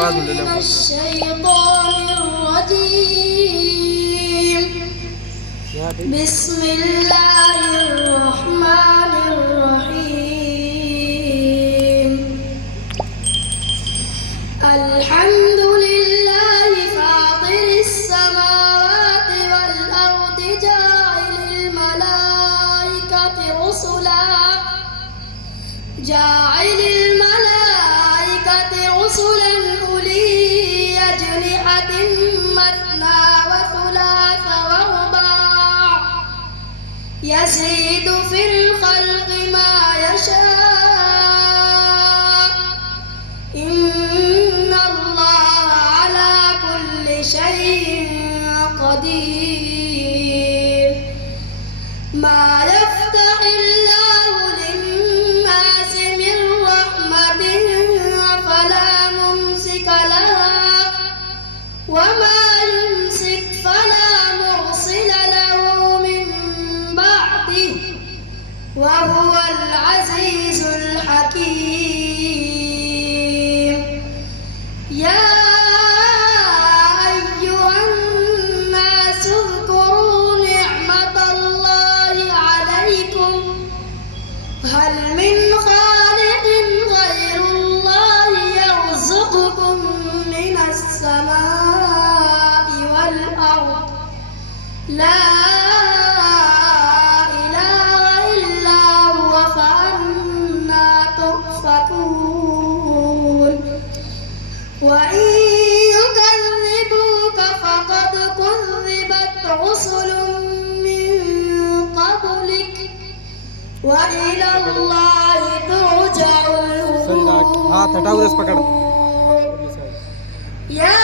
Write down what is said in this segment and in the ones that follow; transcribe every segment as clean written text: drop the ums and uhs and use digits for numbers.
من الشيطان الرجيم. بسم الله الرحمن الرحيم. الحمد لله فاطر السماوات والأرض جاعل الملائكة رسلا أولي أجنحة مثنى وثلاث ورباع يزيد في الخلق ما يشاء إن الله على كل شيء قدير. ما يفتح الله للناس من رحمة فلا ممسك لها وما يمسك فلا مرسل له من بعده وهو العزيز الحكيم. يا أيها الناس اذكروا نعمة الله عليكم هل من خالق غير الله يرزقكم من السماء والأرض لا إله إلا هو فأنى تؤفكون. وإن يكذبوك فقد كذبت رسل من قبلك وإلى الله ترجع الأمور. يا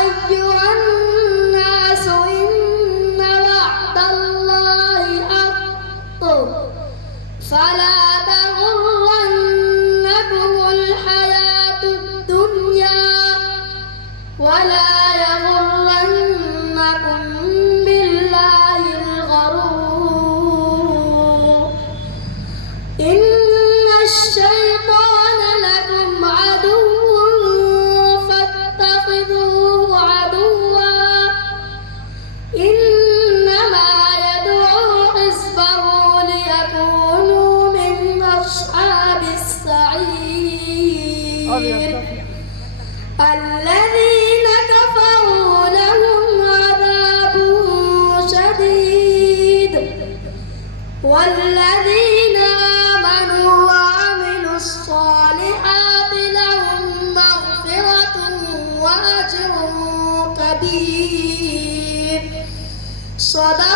أيها الناس إن وعد الله حق فلا تغرنكم الحياة الدنيا ولا يغرنكم بالله الغرور. إن الشيطان لكم عدو فاتخذوه عدوا إنما يدعو حزبه ليكونوا من أصحاب السعير. الذين كفروا لهم عذاب شديد والذين آمنوا وعملوا الصالحات لهم مغفرة وأجر كبير. صدق